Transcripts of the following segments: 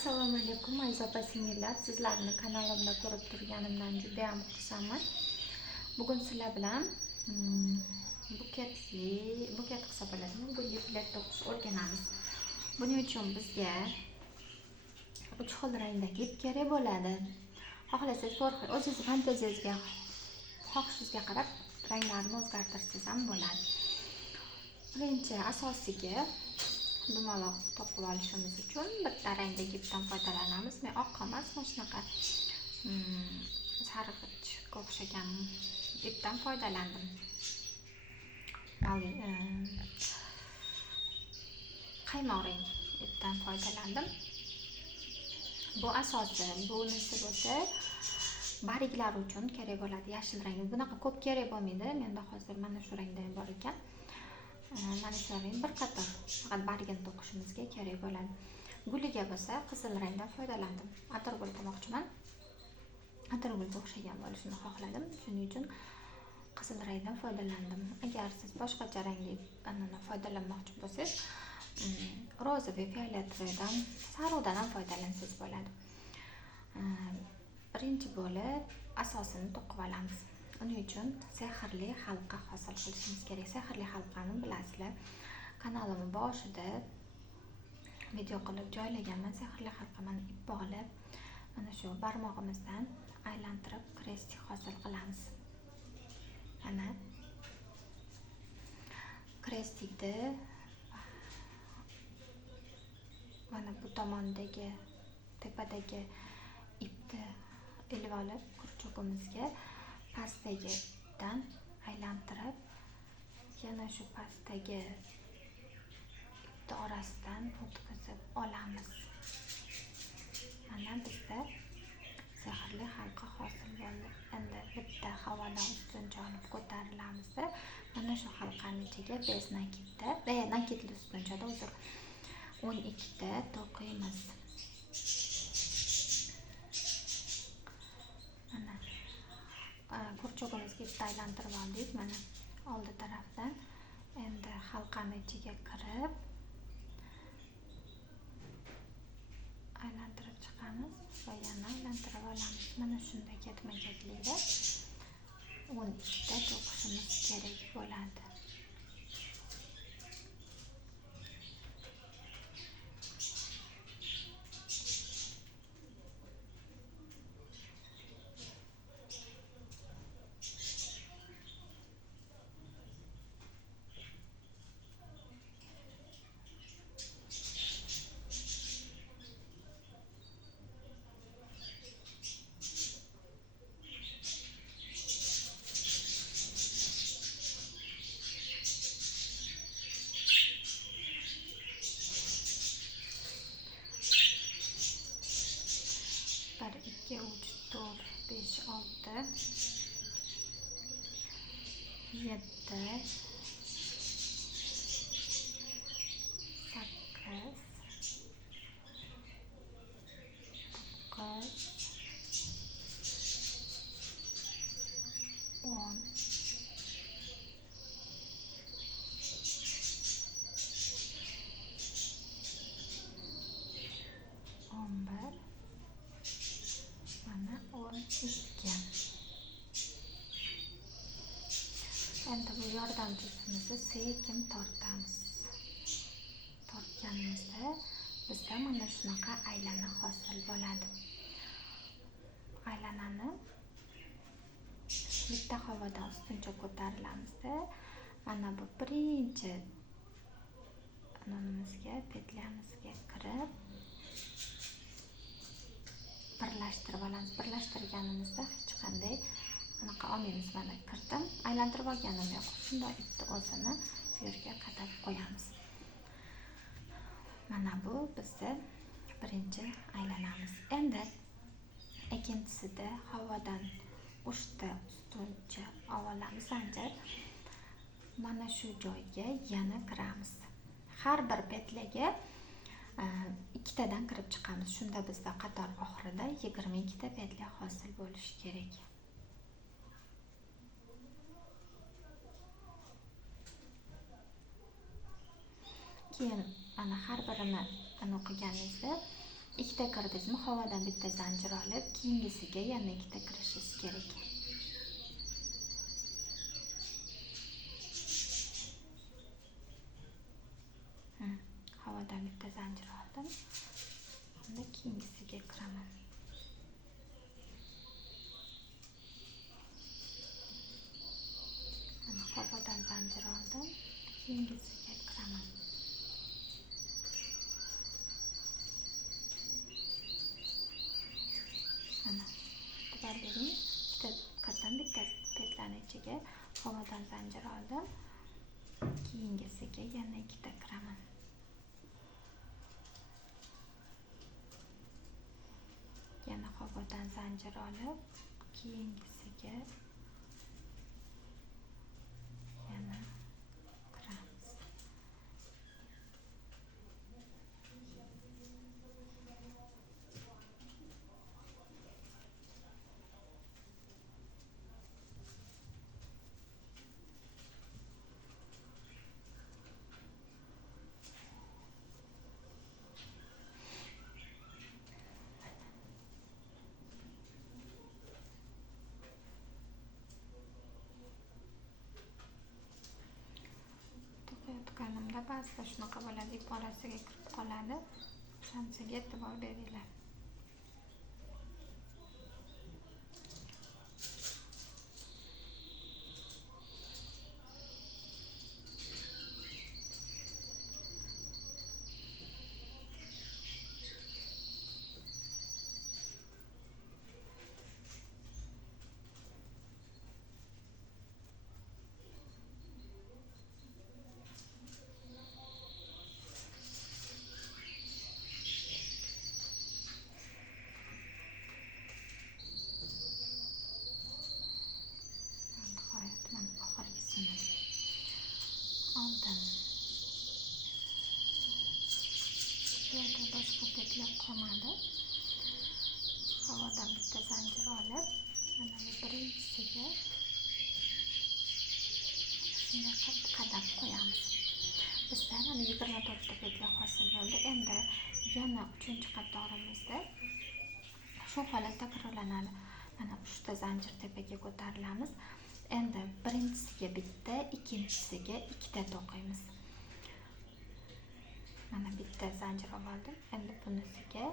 Assalomu alaykum aziz opa-singillar, sizlarni kanalimda ko'rib turganimdan juda ham xursandman. Bugun sizlar bilan buket hisoblanadigan gulli buket to'qish o'rganamiz. Buning uchun bizga 3 xil rangdagi ip kerak bo'ladi. Xohlasangiz o'zingiz fantaziyangizga, xohishingizga qarab ranglarni o'zgartirsangiz ham bo'ladi. Birinchi asosiga dumaloq to'qib olishimiz uchun bitta rangdagi ipdan foydalanamiz. Men oq emas, mana shunaqa sarg'ichga o'xshagan ipdan foydalandim. Qaymoq rang ipdan foydalandim. Bu asosi, bunisi bo'lsa barglar uchun kerak bo'ladi, yashil rang. Bunaqa ko'p kerak bo'lmaydi. Menda hozir mana shu rangda bor ekan. Mana shu rang bir qator, faqat bargini to'qishimizga kerak bo'ladi. Guliga bo'lsa qizil rangdan foydalandim. Atirgul qilmoqchiman. Atirgulga o'xshagan bo'lishini xohladim. Shuning uchun qizil rangdan foydalandim. Agar siz boshqacha rangli foydalanmoqchi bo'lsangiz, roza va fioletodan, sariqdan ham foydalansangiz bo'ladi. Birinchi bo'lib asosini to'qib olamiz. Uning uchun sehrli halqa hosil qilishimiz kerak. Sehrli halqani bilasizlar, kanalim boshida video qilib joylaganman. Sehrli halqani ip bog'lab, mana shu barmog'imizdan aylantirib krestik hosil qilamiz. Mana krestikni mana bu tomondagi tepadagi ipni ilib olib, kurchugimizga pastdagidan aylantirib, yana shu pastdagi ipni orasidan o'tkazib olamiz. Mana bizda sehrli halqa hosil bo'ldi. Endi bitta havodan ustuncha olib ko'tarilamiz. Mana shu halqaning ichiga bez nakitli ustunchada 12 ta to'qiymiz. Mana kurchugimizga ipni aylantirib oldik. Mana oldi tarafdan endi halqaning ichiga kirib aylantirib chiqamiz va yana aylantirib olamiz. Mana shunday ketma-ketlikda 12 ta to'qishimiz kerak bo'ladi. Bir, ikki, uch, to'rt, besh, olti, yetti, 11, mana 12. Endi bu yordam tepimizni sekin tortamiz. Tortganimizda bizda mana shunaqa aylana hosil bo'ladi. Aylanani bitta havodan ustuncha ko'tarilamizda, mana bu birinchi anonimizga, petlyamizga kirib birlashtirib olamiz. Birlashtirganimizda hech qanday anaqa olmaymiz. Mana kirdim, aylantirib olganim yo'q. Shunday ipni o'zini bu yerga qadab qo'yamiz. Mana bu bizni birinchi aylanamiz. Endi ikkinchisida havodan 3 ta ustuncha olamiz. Zanjir mana shu joyga yana kiramiz. Har bir petlaga 2 tadan kirib chiqamiz. Shunda bizda qator oxirida 22 ta petla hosil bo'lishi kerak. Keyin ana har birini o'qiganingizda ikkita kirdingizmi, havodan bitta zanjir olib, keyingisiga yana ikkita kirishingiz kerak. Havodan bitta zanjir oldim. Endi keyingisiga kiraman. Mana havodan zanjir oldim, keyingisiga kiraman. Mana e'tibor bering, ikkita qatdan bitta petlani ichiga havodan zanjir oldim, keyingisiga yana ikkita kiraman. Yana havodan zanjir olib, keyingisiga yana kiramiz. To'qiyotganimda ba'zida shunaqa bo'ladi, ip orasiga kirib qoladi. O'shanisiga e'tibor beringlar. Oldim. Bu yerda boshqa petlar qolmadi. Havodan bitta zanjir olib, mana bu birinchisiga shunday qadab qo'yamiz. Bizda mana 24 ta petla hosil bo'ldi. Endi yana 3-qatorimizda shu holat takrorlanadi. Mana 3 ta zanjir tepaga ko'tarilamiz. Endi birinchisiga bitta, ikkinchisiga ikkita to'qiymiz. Mana bitta zanjir oldim. Endi bunisiga,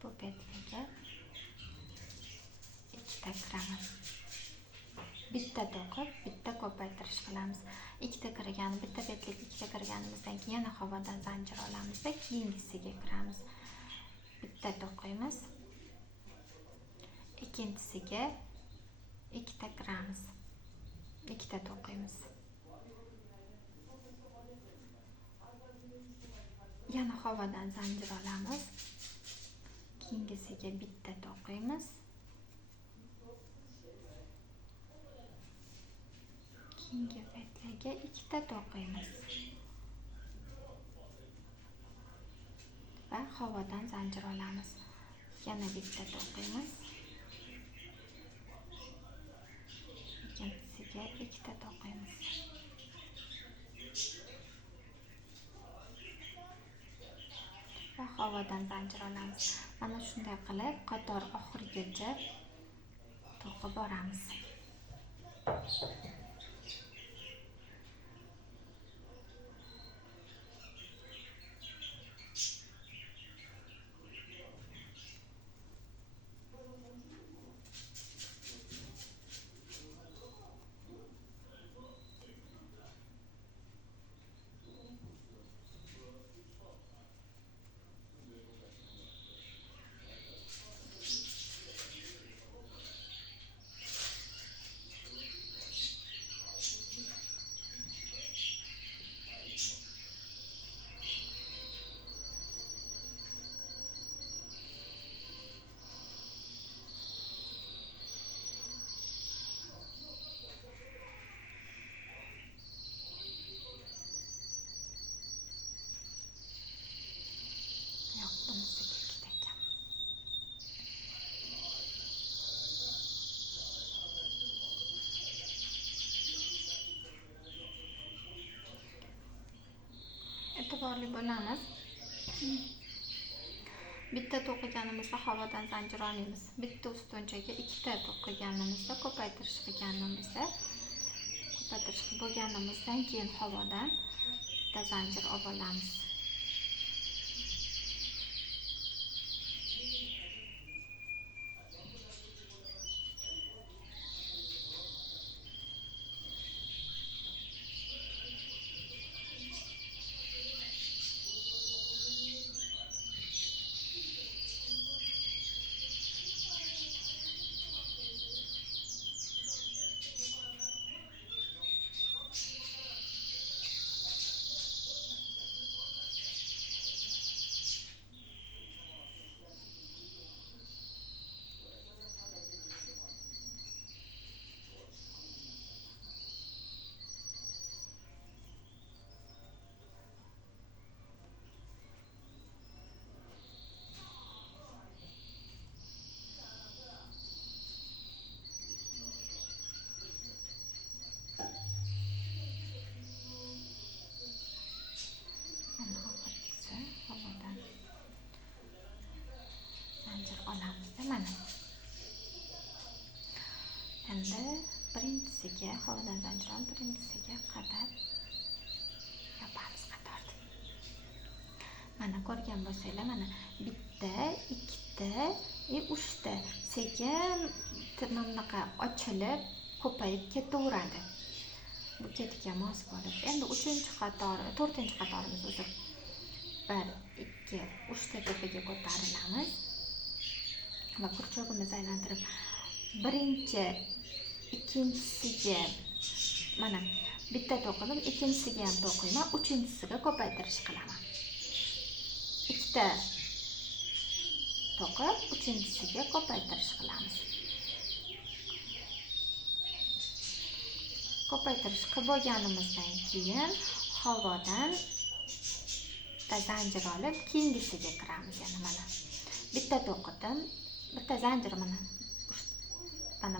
bu petlaga ikkita kiraman. Bitta to'qib, bitta ko'paytirish qilamiz. Ikkita kirgan, bitta petlik ikkita kirganimizdan keyin yana havodan zanjir olamiz va keyingisiga kiramiz. Bitta to'qiymiz. Ikkinchisiga ikkita kiramiz. Ikkita to'qiymiz. Yana havodan zanjir olamiz. Keyingisiga bitta to'qiymiz. Keyingi petlarga ikkita to'qiymiz. Va havodan zanjir olamiz. Yana bitta to'qiymiz. Ikkinchisiga ikkita to'qiymiz. Va havodan zanjir olamiz. Mana shunday qilib qator oxirigacha to'qib boramiz. E'tiborli bo'lamiz. bitta to'qiganimizda havodan zanjir olmaymiz. Bitta ustunchaga ikkita to'qiganimizda ko'paytirish qilganimizda ko'paytirish bo'lganimizdan keyin havodan bitta zanjir olib olamiz. Havodan zanjir olamizda mana. Endi birinchisiga havodan zanjir olib, birinchisiga qadar yopamiz qatorda. Mana ko'rgan bo'lsanglar, mana bitta, ikkita, uchta sekin bunaqa ochilib, ko'payib ketaveradi. Bu ketiga mos bo'lib. Endi 4-chi qatorimiz uzr. 1, 2, 3 ta tepaga ko'tarilamiz va kurchog'imizni aylantirib birinchi, ikkinchisiga mana bitta to'qidim, ikkinchisiga ham to'qiyman, uchinchisiga ko'paytirish qilaman. Ikkita to'qib, uchinchisiga ko'paytirish qilamiz. Ko'paytirish qilib bo'lganimizdan keyin havodan zanjir olib keyingisiga kiramiz. Yana mana bitta to'qidim, bitta zanjir mana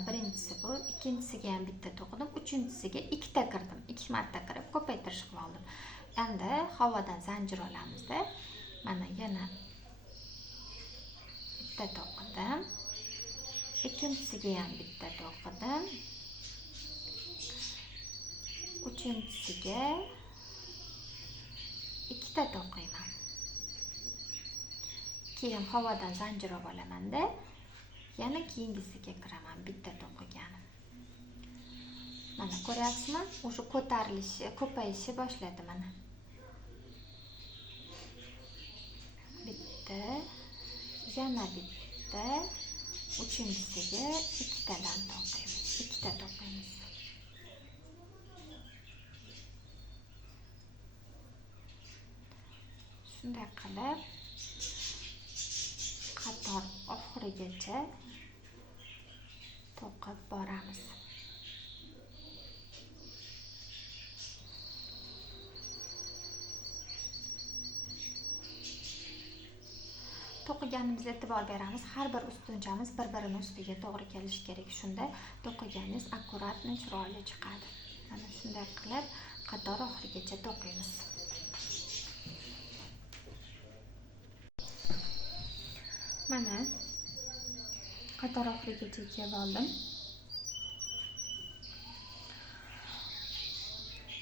birinchisi bu, ikkinchisiga ham bitta to'qidim, uchinchisiga ikkita kirdim, 2 marta kirib ko'paytirish qilib oldim. Endi havodan zanjir olamizda. Mana yana bitta to'qidim, ikkinchisiga ham bitta to'qidim, uchinchisiga ikkita to'qiyman. Keyin havodan zanjir olib olaman-da, yana keyingisiga kiraman bitta to'qiganim. Mana ko'ryapsizmi? O'sha ko'tarilishi, ko'payishi boshladi mana. Bitta, yana bitta, uchinchisiga ikkitadan to'qiymiz. Ikkita to'qiymiz. Shunday qilib qator oxirigacha to'qib boramiz. To'qiganimizga e'tibor beramiz. Har bir ustunchamiz bir-birini ustiga to'g'ri kelishi kerak. Shunda to'qiganingiz akkuratni, chiroyli chiqadi. Mana shunday qilib qator oxirigacha to'qiymiz. Mana qator oxirigacha kelib oldim.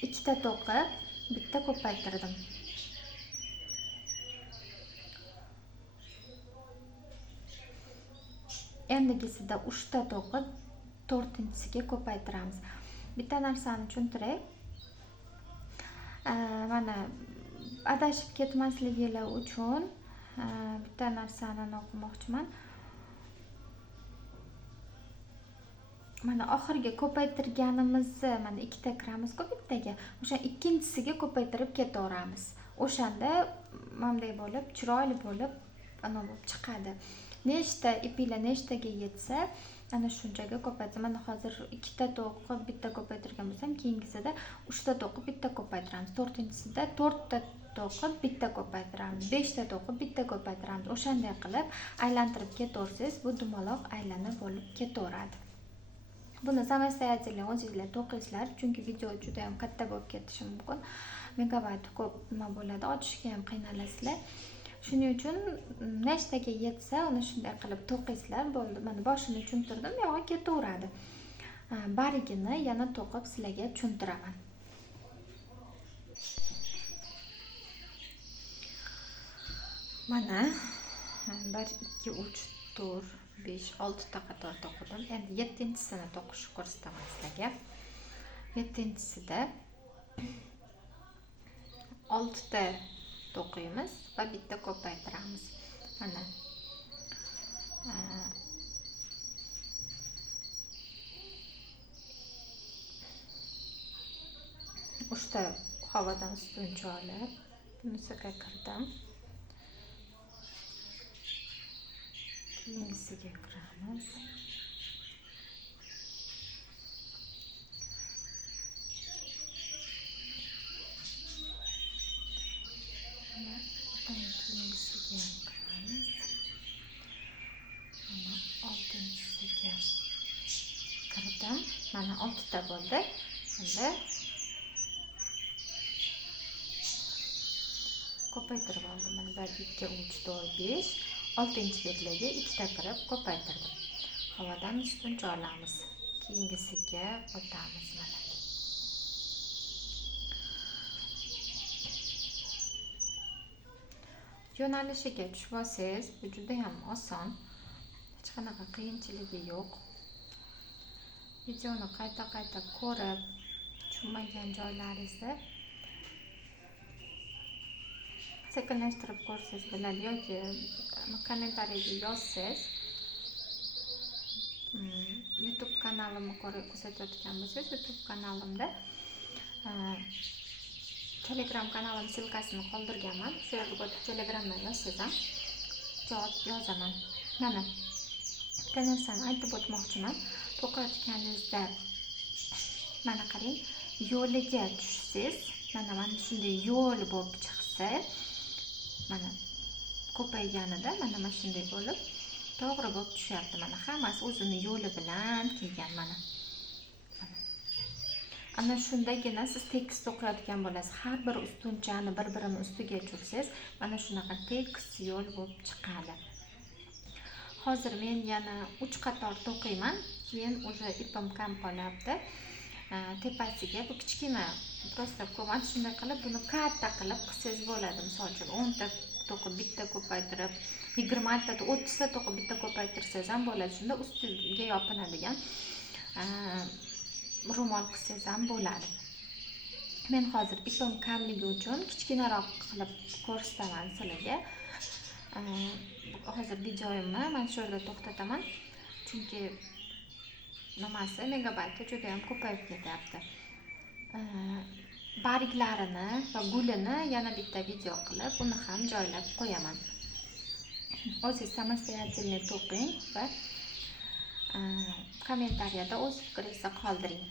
Ikkita to'qib, bitta ko'paytirdim. Endigisida 3 ta to'qib, 4-inchisiga ko'paytiramiz. Bitta narsani tushuntiray. Mana adashib ketmasligingiz uchun bitta narsani o'qimoqchiman. Mana oxirgi ko'paytirganimizni mana ikkita kiramiz-ku bittaga. O'sha ikkinchisiga ko'paytirib ketaveramiz. O'shanda bunday bo'lib, chiroyli bo'lib, ana bo'lib chiqadi. Nechta ipinglar nechtaga yetsa, ana shunchaga ko'paytiramiz. Mana hozir ikkita to'qib bitta ko'paytirgan bo'lsam, keyingisida 3 ta to'qib bitta ko'paytiramiz. 4-inchisida 4 ta to'qib bitta ko'paytiramiz, 5 ta to'qib bitta ko'paytiramiz. O'shanday qilib aylantirib ketaversangiz, bu dumaloq aylanib bo'lib ketaveradi. Buni samostoятельно o'zingizlar to'qiysizlar, chunki video juda ham katta bo'lib ketishi mumkin. Megabayt ko'p nima bo'ladi, ochishga ham qiynalasizlar. Shuning uchun nechtaga yetsa uni shunday qilib to'qiysizlar. Bo'ldi, mana boshini tushuntirdim, yog'i ketaveradi. Barigini yana to'qib sizlarga tushuntiraman. Mana 1 2 3 4 5 6 ta qator to'qidim. Endi 7-sini to'qishni ko'rsataman sizlarga. 7-sida 6 ta to'qiymiz va bitta ko'paytiramiz. Mana 3 ta havodan ustuncha olib bunisiga kirdim. Keyingisiga kiramiz. Keyingisiga kiramiz. Mana 6-siga kirdim. Mana 6 ta bo'ldi. Endi ko'paytirib oldim. Mana 1 2 3 4 5 6-betlarga 2 ta kirib ko'paytirdim. Havodan ustuncha olamiz. Keyingisiga o'tamiz. Mana yo'nalishiga tushib olsangiz, bu juda ham oson. Hech qanaqa qiyinchiligi yo'q. Videoni qayta ko'rib, tushunmagan joylaringizda sekinlashtirib ko'rsangiz bo'ladi yoki kommentariyga yozsangiz, YouTube kanalimni ko'rsatayotgan bo'lsangiz, YouTube kanalimda Telegram kanalim silkasini qoldirganman. Shu yerga o'tib Telegramdan yozsangiz ham javob yozaman. Mana bitta narsani aytib o'tmoqchiman. To'qiyotganingizda mana qarang, yo'liga tushsangiz, mana shunday yo'l bo'lib chiqsa, mana ko'payganida mana shunday bo'lib to'g'ri bo'lib tushyapti. Mana hammasi o'zini yo'li bilan kelgan. Mana ana shundagina siz tekis to'qiyotgan bo'lasiz. Har bir ustunchani bir-birini ustiga tushirsangiz, mana shunaqa tekis yo'l bo'lib chiqadi. Hozir men yana 3 qator to'qiyman. Keyin o'sha ipim kam qolyapti. Tepasiga bu kichkina prosta ko'mat shunday qilib buni katta qilib qilsangiz bo'ladi. Misol uchun 10 ta to'qib bitta ko'paytirib, 20 ta 30 ta to'qib bitta ko'paytirsangiz ham bo'ladi. Shunda ustiga yopinadigan ro'mol qilsangiz ham bo'ladi. Men hozir ipim kamligi uchun kichkinaroq qilib ko'rsataman sizlarga. Hozir videoyimni mana shu yerda to'xtataman. Chunki nimasi megabayt juda ham ko'payib ketyapti. Bariklarini va gulini yana bitta video qilib, uni ham joylab qo'yaman. O'zingiz samostoятельно to'qing va kommentariyada o'z fikringizni qoldiring.